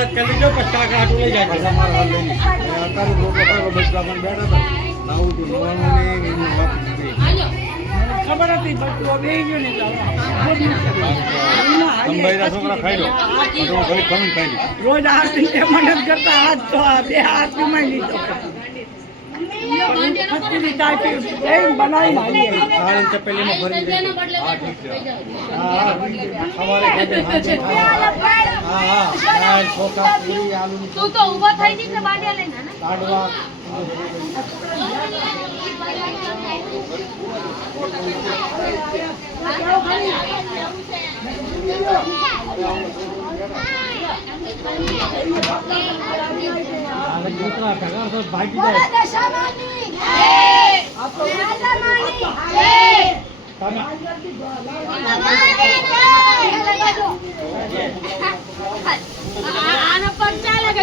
પ્રસાદ કરી લીધો પછી કાકા હાટું લઈ જાય તમારા હાલ લઈ અત્યારે લોકો બેઠા હતા નાવું તું નવાનું ને ખબર હતી બધું બે ગયો ને સંભાઈના છોકરા ખાઈ લો ઘડી ખમીને ખાઈ લો રોજ આરતી મદદ કરતા હાથ તો બે હાથ પીમાઈ લીધો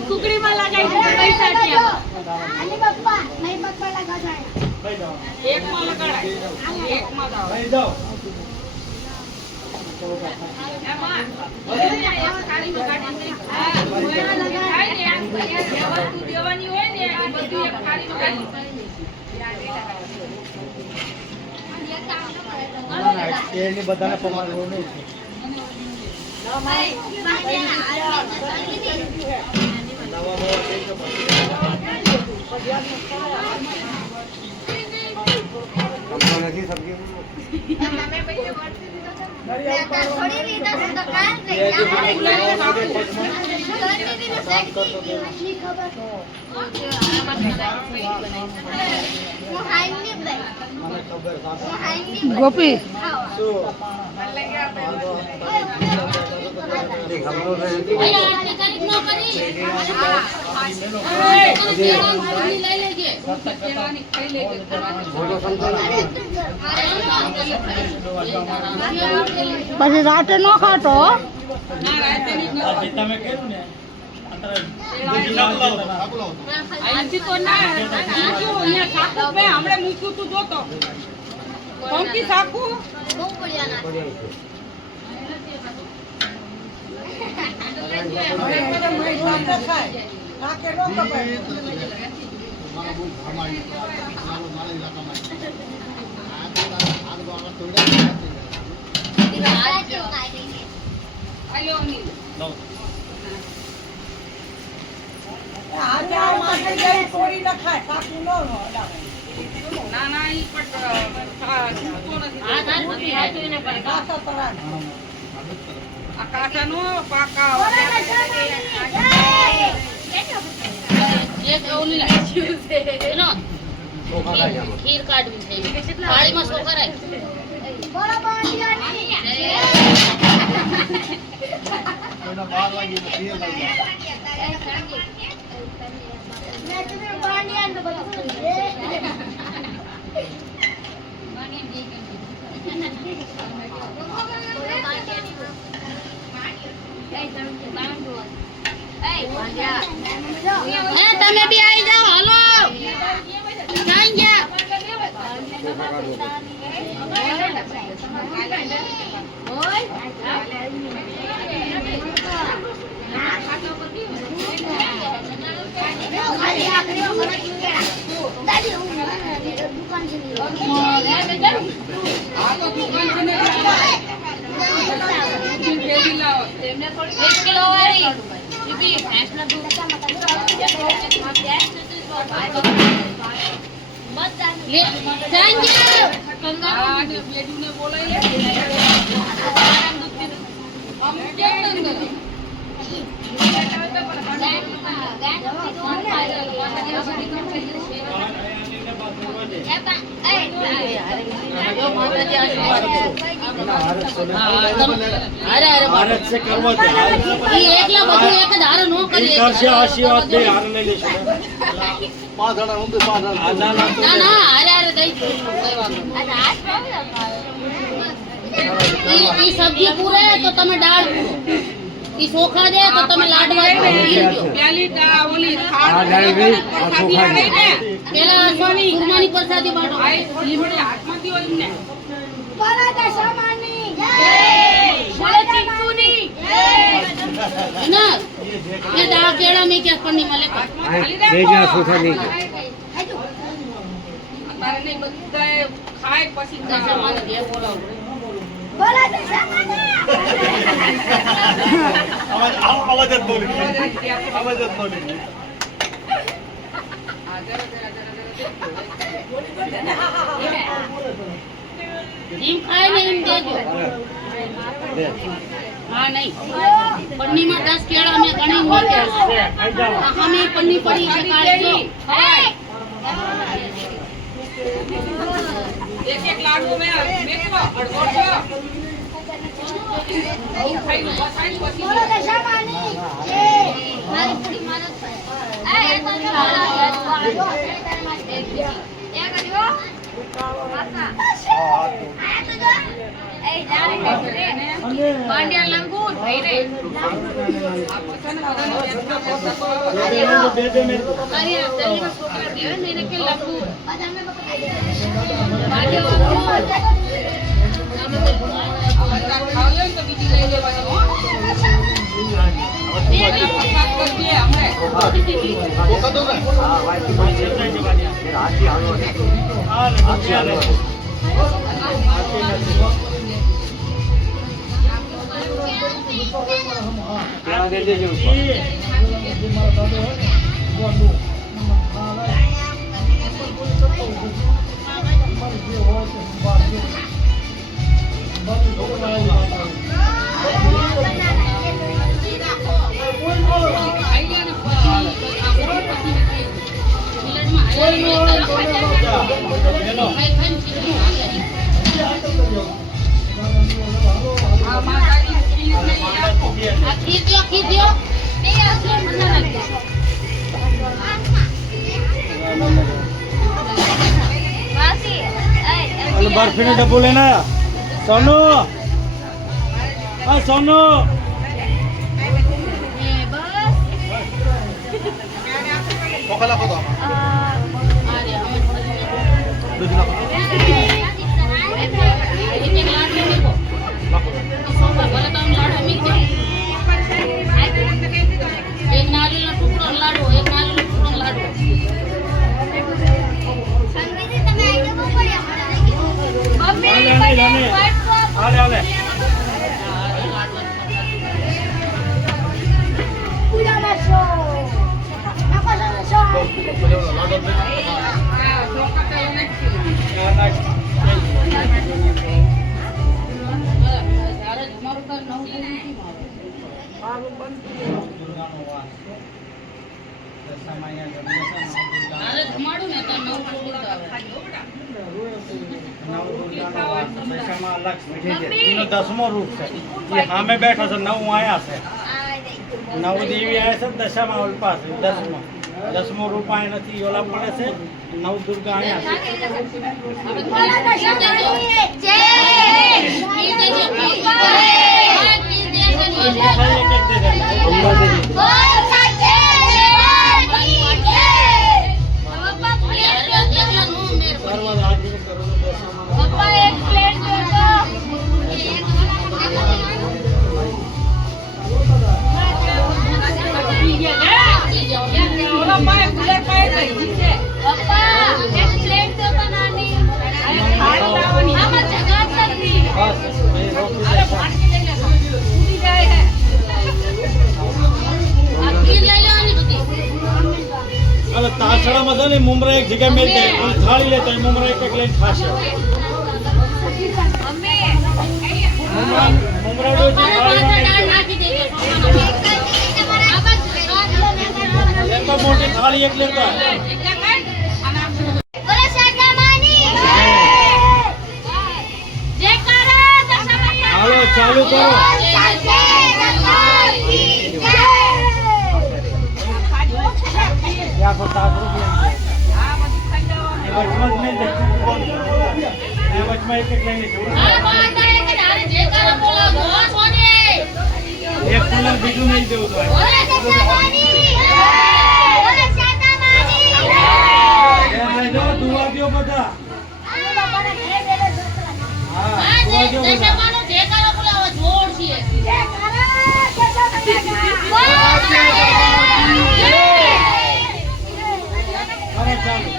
કુકડીમાં લગાઈ પૈસા એકમાં લગાડાય એકમાં જાઓ દેવાની હોય ને બધું એક થાળીમાં કાઢી બધાને પમાડવું નહીં નથી સબ્જી ગોપી પછી રાતે ન ખાતો તમે કહ્યું ને મૂક્યું તું જોતો પંકી સાકું ખીર કાઢવી છે થાળીમાં શું કરાય તમે બી આવી જાઓ હાલો ક્યાં ગયા ભારત છે કરવો છે એકલા બધું એક જ હારે નો કરી કરશે આશીર્વાદ દે હારે લઈ લેશું પાંચ જણા હું પાંચ જણા ના ના હારે હારે દઈ કઈ વાંધો ઈ સબ્જી પૂરે તો તમે દાળ ઈ ચોખા દે તો તમે લાડવા પેલી ઓલી પેલા સ્વામી ગુરમાની પ્રસાદી બાટો હાથમાંથી હોય એમને ના ये दाल केड़ा में क्या पन्नी में लेकर બેજા સોખા નહીં તારે નહીં બધાએ ખાય પછી जैसे माने ये बोलो આવાજ જ બોલી આવાજ જ બોલી जिम खाए नहीं हम दे दो हाँ नहीं पन्नी में 10 केड़ा में घणी होते हमें पन्नी पड़ी है काढ़ी એક એક લાડુ મેં મેકો અડધો છો ખાઈ લો બસ આઈ પછી Bandian langgur, baire. Hari tadi mas pokoknya dia nenek ke langgur. Bandian langgur. ખાવ લે તો બીજી લઈ લેવાની હો પેલા પ્રસાદ કરી દે અમે કોકા દો હા ભાઈ ભાઈ જવાની મેરા હાથી હાલો હા લે હાથી ત્યાં દે દેજો આ માતાજી પ્લીઝ નહીં આ खींचो अरे बर्फी ने डब्बू लेना सोनू हाँ सोनू पकड़ा को दो एक नारियल का टुकड़ो लाडो एक नारियल का टुकड़ो लाडो आले अरे धमाड़ू ने तो नौ बोलता है 10मो रूप से ये हमें बैठा था 9 आया से 9 देवी आया से दशमा ओल पास 10मो रूप आया નથી ઓલા પડે છે 9 દુર્ગા આયા છે ઓલા પાય ગુલે પાય નહીં છે ખાઈ લાવવાની આમાં જગત નથી બસ એ રોકી અરે ફાટી લઈને ઉડી જાય હે आप खीर ले लो नहीं बती અરે તાસડામાં છે ને મુમરા એક જગ્યા મેલ દે અને થાળી લે તો મુમરા એક લઈને ખાશે મુમરા જો છે થાળી दाल नाखी देंगे એક તો મોટી થાળી એક લેતો એટલે કાઈ અને આપણે હાલો ચાલુ કરો या को 7 રૂપિયા આ બધું ખાઈ જવાનું એ વચમાં જ નહીં દે એ વચમાં એક લઈને જોડો આ વાત આય કે તારે જે કરો બોલો ઘોસ હોને એક ફૂલર બીજું નહીં દેવું તો ઓરે દશામાની ઓરે શાતામાની એ જો દુઆ દો બધા હા આ દુઆ દો બધા દશામાનો જે કરો બોલાવો જોડ છે હવે ચાલો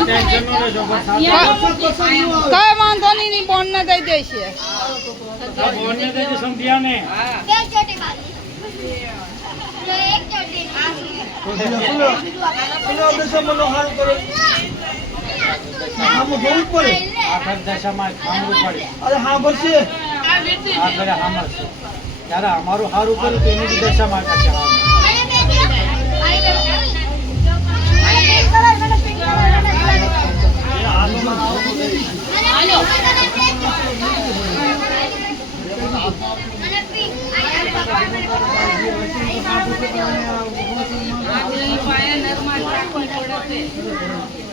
ટેન્શન ન લેજો બસ કઈ વાંધો નહીં બોન ને દઈ દેશે આ બોનને દેજો સમજ્યા ને આખર દશામાં સાંભળવું પડે આખરે સાંભળશે ત્યારે અમારું સારું કર્યું તો એની બી દશામાં કરશે હાલો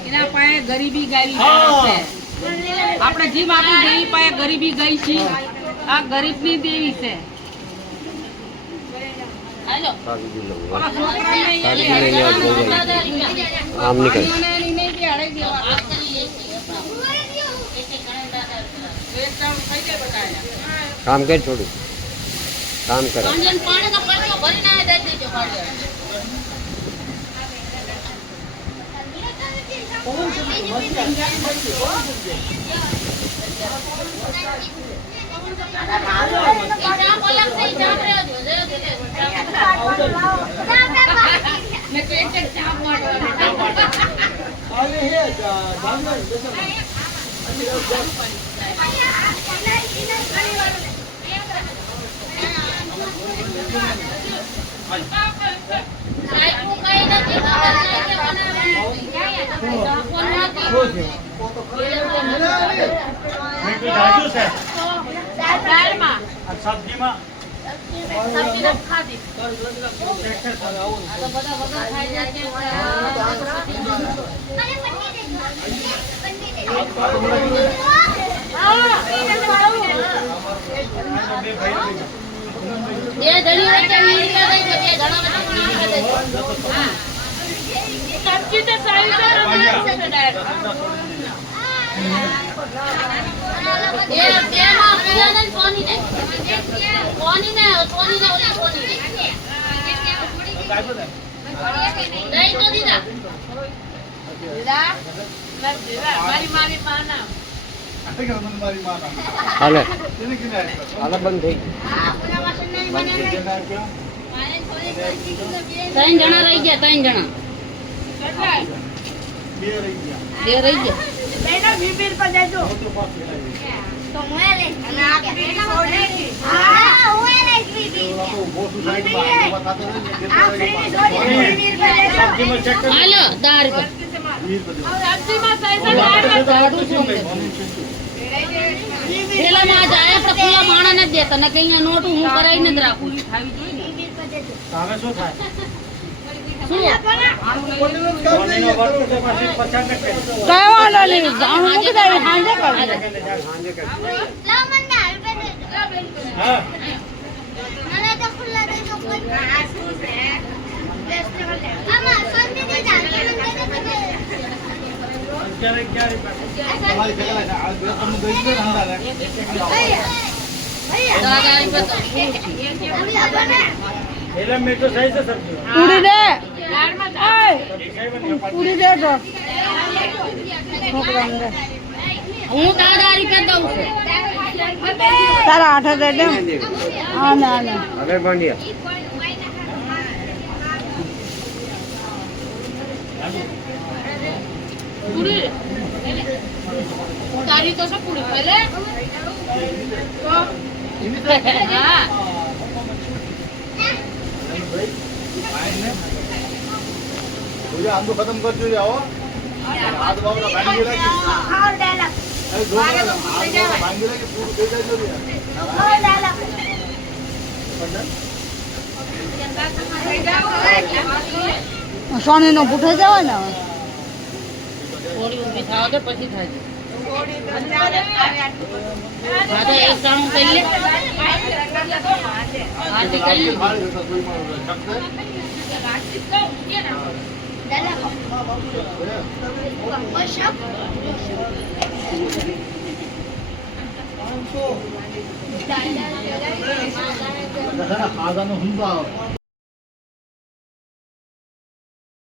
એના પાસે ગરીબી ગાવી છે આપણે જીમ આપણી દેવી પાસે ગરીબી ગઈ છે આ ગરીબની દેવી છે હાલો આ છોકરાને આમ નીકળ કામ કર થોડું કામ કર પાણી નો પરચો ભરીને આ દઈ દેજો મીઠું જાજુ છે દાળમાં આ સબ્જીમાં સબ્જી ખાધી તો બધા વગર ખાઈ જાય છે જે ધણી વચ્ચે 20 રૂપિયા દઈ દે, જે ધણા વચ્ચે 20 રૂપિયા દઈ દે. હા. સબ્જી તો સારી છે ને ડાયરેક્ટ. એ બેમાં પીલા ને સોની ને. સોની ને ઓલી સોની ને. દહીં તો દીધા. મારી માના. હાલે હાલે બંધ થઈ ત્રણ જણા રહી ગયા, ત્રણ જણા. બે રહી ગયા. સબ્જીમાં ચેક કરી હાલો 10 રૂપિયા. પેલામાં આજ આયા આપણે ખુલ્લા માણા નથી દેતા, ને કે અહીંયા નોટ હું કરાવીને જ રાખું. હવે શું થાય શું? સોનીનો વર્ગ તો પાછી 50 ને કરી. કઈ વાંધો નહીં જાણું મૂકી દે સાંજે કરી હા ક્યારે એટલે મીઠું સહી છે સબ્જી પૂરી દે સબ્જી સહી બની પૂરી દે તો છોકરાને દે. હું 10 રૂપિયા દઉં છું. તારા 8 દે દે હા ના ના હવે બાંધ્યા પૂરી તારી તો શું પૂરી પહેલે હા આંદો ખતમ કરજો રે આવો હાથ બાવડા ભાંગી રાખી ભાંગી રાખી પૂરું થઈ જાય સોની નો પૂઠે જવાય ને હવે. થોડી ઊભી થાવ કે પછી થાય. હા તો એક કાણું કરી લે. હાથી કરી લે. ખાવાનું સમજાવો